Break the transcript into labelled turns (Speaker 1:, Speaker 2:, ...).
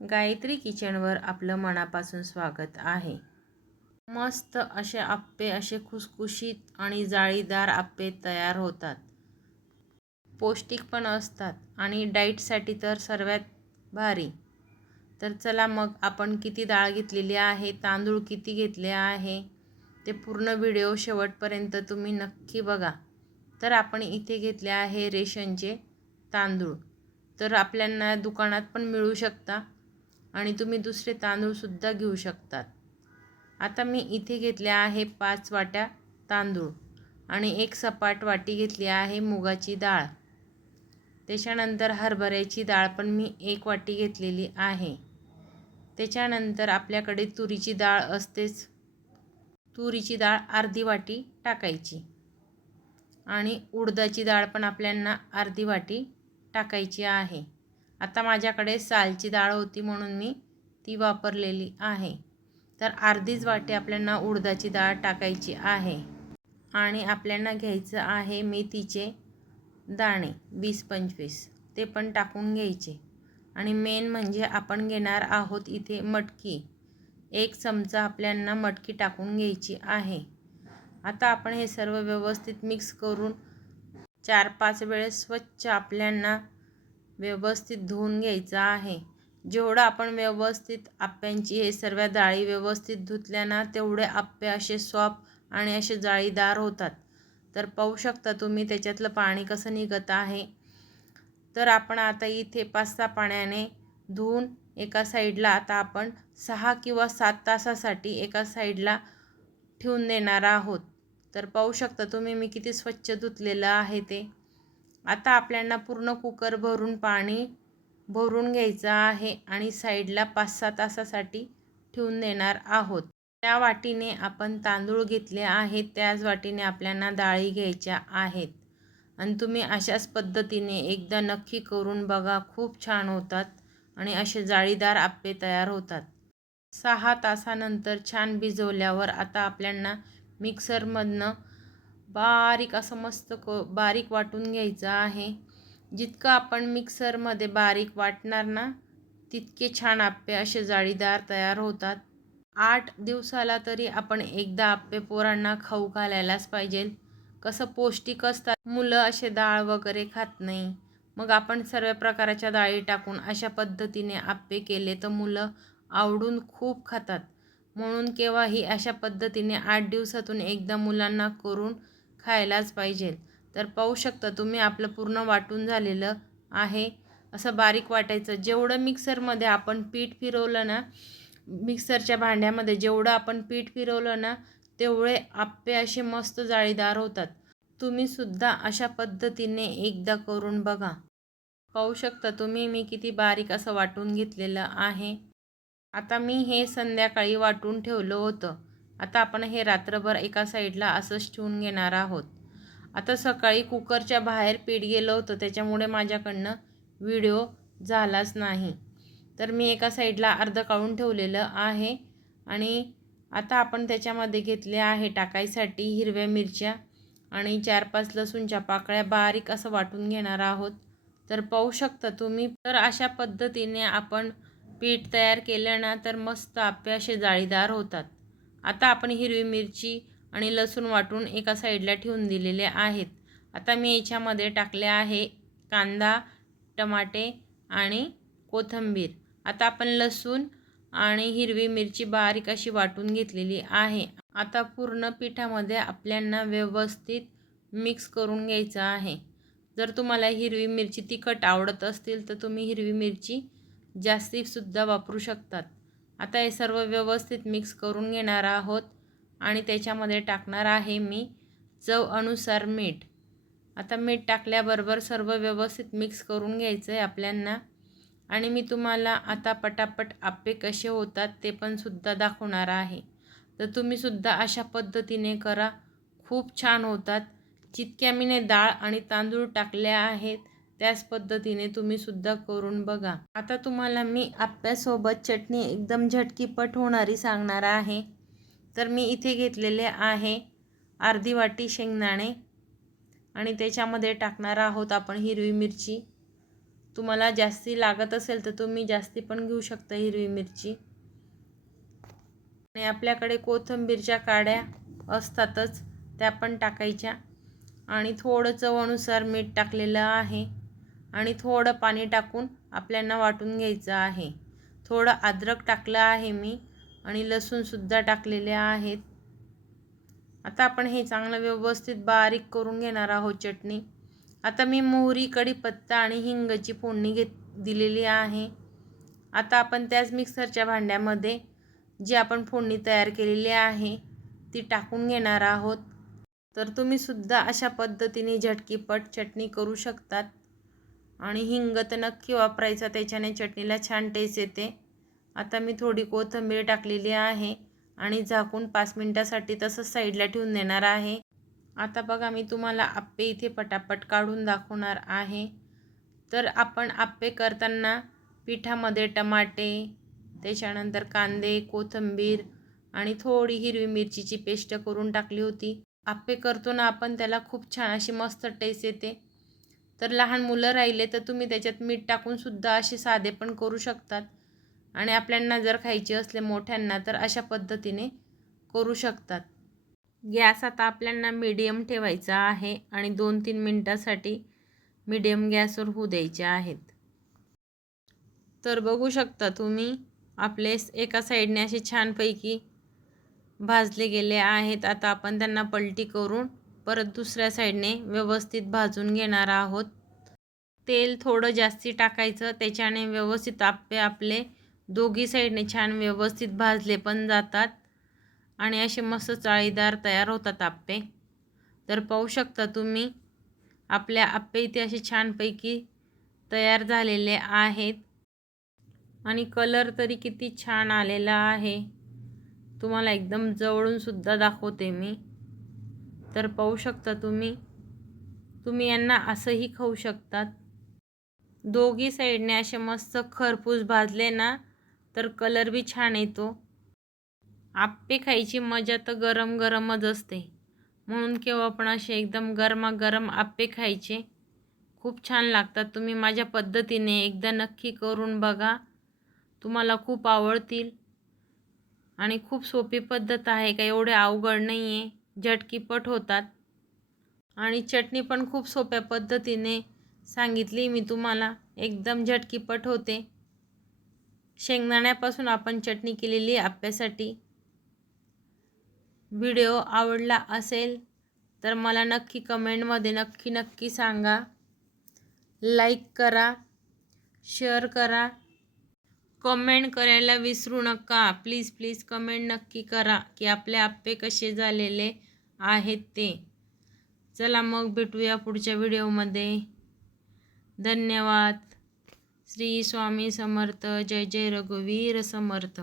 Speaker 1: गायत्री किचनवर आपलं मनापासून स्वागत आहे. मस्त असे आप्पे असे खुसखुशीत आणि जाळीदार आप्पे तयार होतात. पौष्टिक पण असतात आणि डाईटसाठी तर सर्वात भारी. तर चला मग आपण किती डाळ घेतलेली आहे तांदूळ किती घेतले आहे ते पूर्ण व्हिडिओ शेवटपर्यंत तुम्ही नक्की बघा. तर आपण इथे घेतले आहे रेशनचे तांदूळ. तर आपल्यांना दुकानात पण मिळू शकता. आणि तुम्ही दुसरे तांदूळसुद्धा घेऊ शकतात. आता मी इथे घेतले आहे पाच वाट्या तांदूळ आणि एक सपाट वाटी घेतली आहे मुगाची डाळ. त्याच्यानंतर हरभऱ्याची डाळ पण मी एक वाटी घेतलेली आहे. त्याच्यानंतर आपल्याकडे तुरीची डाळ असतेच. तुरीची डाळ अर्धी वाटी टाकायची. आणि उडदाची डाळ पण आपल्यांना अर्धी वाटी टाकायची आहे. आता माझ्याकडे सालची डाळ होती म्हणून मी ती वापरलेली आहे. तर अर्धीच वाटी आपल्याला उडदाची डाळ टाकायची आहे. आणि आपल्याला घ्यायचं आहे मेथीचे दाणे वीस पंचवीस. ते पण टाकून घ्यायचे. आणि मेन म्हणजे आपण घेणार आहोत इथे मटकी. एक चमचा आपल्यांना मटकी टाकून घ्यायची आहे. आता आपण हे सर्व व्यवस्थित मिक्स करून चार पाच वेळेस स्वच्छ आपल्यांना व्यवस्थित धुवून घ्यायचं आहे. जेवढं आपण व्यवस्थित आप्यांची हे सर्व डाळी व्यवस्थित धुतल्या ना तेवढे आप्पे असे सॉफ्ट आणि असे जाळीदार होतात. तर पाहू शकता तुम्ही त्याच्यातलं पाणी कसं निघत आहे. तर आपण आता इथे पाच सहा पाण्याने धुवून एका साईडला आता आपण सहा किंवा सात तासासाठी एका साईडला ठेवून देणार आहोत. तर पाहू शकता तुम्ही मी किती स्वच्छ धुतलेलं आहे ते. आता आपल्याला पूर्ण कुकर भरून पाणी भरून घ्यायचं आहे आणि साईडला पाच सहा तासासाठी ठेवून देणार आहोत. त्या वाटीने आपण तांदूळ घेतले आहेत त्याच वाटीने आपल्याला डाळी घ्यायच्या आहेत. आणि तुम्ही अशाच पद्धतीने एकदा नक्की करून बघा खूप छान होतात आणि असे जाळीदार आप्पे तयार होतात. सहा तासानंतर छान भिजवल्यावर आता आपल्याला मिक्सरमधनं बारीक असं मस्त क बारीक वाटून घ्यायचं आहे. जितकं आपण मिक्सरमध्ये बारीक वाटणार ना तितके छान आप्पे असे जाळीदार तयार होतात. आठ दिवसाला तरी आपण एकदा आप्पे पोरांना खाऊ घालायलाच पाहिजे. कसं पौष्टिक असतात. मुलं असे डाळ वगैरे खात नाही. मग आपण सर्व प्रकारच्या डाळी टाकून अशा पद्धतीने आप्पे केले तर मुलं आवडून खूप खातात. म्हणून केव्हाही अशा पद्धतीने आठ दिवसातून एकदा मुलांना करून खायलाच पाहिजे. तर पाहू शकता तुम्ही आपलं पूर्ण वाटून झालेलं आहे. असं बारीक वाटायचं. जेवढं मिक्सरमध्ये आपण पीठ फिरवलं ना मिक्सरच्या भांड्यामध्ये जेवढं आपण पीठ फिरवलं ना तेवढे आप्पे असे मस्त जाळीदार होतात. तुम्हीसुद्धा अशा पद्धतीने एकदा करून बघा. पाहू शकता तुम्ही मी किती बारीक असं वाटून घेतलेलं आहे. आता मी हे संध्याकाळी वाटून ठेवलं होतं. आता आपण हे रात्रभर एका साईडला असंच ठेवून घेणार आहोत. आता सकाळी कुकरच्या बाहेर पीठ गेलं होतं त्याच्यामुळे माझ्याकडनं व्हिडिओ झालाच नाही. तर मी एका साईडला अर्ध काढून ठेवलेलं आहे आणि आता आपण त्याच्यामध्ये घेतले आहे टाकायसाठी हिरव्या मिरच्या आणि चार पाच लसूणच्या पाकळ्या. बारीक असं वाटून घेणार आहोत. तर पाहू शकता तुम्ही तर अशा पद्धतीने आपण पीठ तयार केलं ना तर मस्त आपे असे जाळीदार होतात. आता आपण हिरवी मिरची आणि लसूण वाटून एका साईडला ठेवून दिलेले आहेत. आता मी याच्यामध्ये टाकले आहे कांदा टमाटे आणि कोथिंबीर. आता आपण लसूण आणि हिरवी मिरची बारीक अशी वाटून घेतलेली आहे. आता पूर्ण पिठामध्ये आपल्यांना व्यवस्थित मिक्स करून घ्यायचं आहे. जर तुम्हाला हिरवी मिरची तिखट आवडत असतील तर तुम्ही हिरवी मिरची जास्तीसुद्धा वापरू शकतात. आता हे सर्व व्यवस्थित मिक्स करून घेणार आहोत. आणि त्याच्यामध्ये टाकणार आहे मी चव अनुसार मीठ. आता मीठ टाकल्याबरोबर सर्व व्यवस्थित मिक्स करून घ्यायचं आहे आपल्यांना. आणि मी तुम्हाला आता पटापट आप्पे कसे होतात ते पण सुद्धा दाखवणार आहे. तर तुम्हीसुद्धा अशा पद्धतीने करा. खूप छान होतात. जितक्या मीने डाळ आणि तांदूळ टाकले आहेत त्याच पद्धतीने तुम्ही सुद्धा करून बघा. आता तुम्हाला मी आप्प्यासोबत चटणी एकदम झटकीपट होणारी सांगणार आहे. तर मी इथे घेतलेले आहे अर्धी वाटी शेंगदाणे आणि त्याच्यामध्ये टाकणार आहोत आपण हिरवी मिरची. तुम्हाला जास्ती लागत असेल तर तुम्ही जास्ती पण घेऊ शकता हिरवी मिरची. आणि आपल्याकडे कोथिंबीरच्या काड्या असतातच त्या पण टाकायच्या. आणि थोडं चवनुसार मीठ टाकलेलं आहे. आणि थोडं पाणी टाकून आपल्याला वाटून घ्यायचं आहे. थोडं अद्रक टाकलं आहे मी आणि लसूणसुद्धा टाकलेले आहेत. आता आपण हे चांगलं व्यवस्थित बारीक करून घेणार आहोत चटणी. आता मी मोहरी कढीपत्ता आणि हिंगची फोडणी घेत दिलेली आहे. आता आपण त्याच मिक्सरच्या भांड्यामध्ये जी आपण फोडणी तयार केलेली आहे ती टाकून घेणार आहोत. तर तुम्हीसुद्धा अशा पद्धतीने झटकीपट चटणी करू शकतात. आणि हिंग तर नक्की वापरायचा त्याच्याने चटणीला छान टेस्ट येते. आता मी थोडी कोथिंबीर टाकलेली आहे आणि झाकून पाच मिनटासाठी तसंच साईडला ठेवून देणार आहे. आता बघा मी तुम्हाला आप्पे इथे पटापट काढून दाखवणार आहे. तर आपण आप्पे करताना पिठामध्ये टमाटे त्याच्यानंतर कांदे कोथिंबीर आणि थोडी हिरवी मिरचीची पेस्ट करून टाकली होती. आप्पे करतो ना आपण त्याला खूप छान अशी मस्त टेस्ट येते. तर लहान मुलं राहिले तर तुम्ही त्याच्यात मीठ टाकूनसुद्धा असे साधे पण करू शकतात. आणि आपल्यांना जर खायचे असले मोठ्यांना तर अशा पद्धतीने करू शकतात. गॅस आता आपल्यांना मीडियम ठेवायचा आहे आणि दोन तीन मिनटासाठी मीडियम गॅसवर होऊ द्यायचे आहेत. तर बघू शकता तुम्ही आपले एका साईडने असे छानपैकी भाजले गेले आहेत. आता आपण त्यांना पलटी करून परत दुसऱ्या साईडने व्यवस्थित भाजून घेणार आहोत. तेल थोडं जास्ती टाकायचं त्याच्याने व्यवस्थित आप्पे आपले दोघी साईडने छान व्यवस्थित भाजले पण जातात आणि असे मस्त चाळीदार तयार होतात आप्पे तर पाहू शकता तुम्ही आपल्या आप्पे इथे असे छानपैकी तयार झालेले आहेत. आणि कलर तरी किती छान आलेला आहे. तुम्हाला एकदम जवळूनसुद्धा दाखवते मी. तर पाहू शकता तुम्ही. तुम्ही यांना असंही खाऊ शकतात. दोघी साईडने असे मस्त खरपूस भाजले ना तर कलर बी छान येतो. आप्पे खायची मजा तर गरम गरमच असते. म्हणून केव्हा पण असे एकदम गरमागरम आप्पे खायचे. खूप छान लागतात. तुम्ही माझ्या पद्धतीने एकदा नक्की करून बघा. तुम्हाला खूप आवडतील. आणि खूप सोपी पद्धत आहे का एवढे अवघड नाही आहे झटकीपट होतात. आणि चटणी पण खूप सोप्या पद्धतीने सांगितली मी तुम्हाला. एकदम झटकीपट होते. शेंगदाण्यापासून आपण चटणी केलेली आप्यासाठी व्हिडिओ आवडला असेल तर मला नक्की कमेंटमध्ये नक्की नक्की सांगा. लाईक करा शेअर करा. कमेंट करायला विसरू नका. प्लीज प्लीज कमेंट नक्की करा की आपले आप्पे कसे झालेले आहेत ते. चला मग भेटूया पुढच्या व्हिडिओमध्ये. धन्यवाद. श्री स्वामी समर्थ. जय जय रघुवीर समर्थ.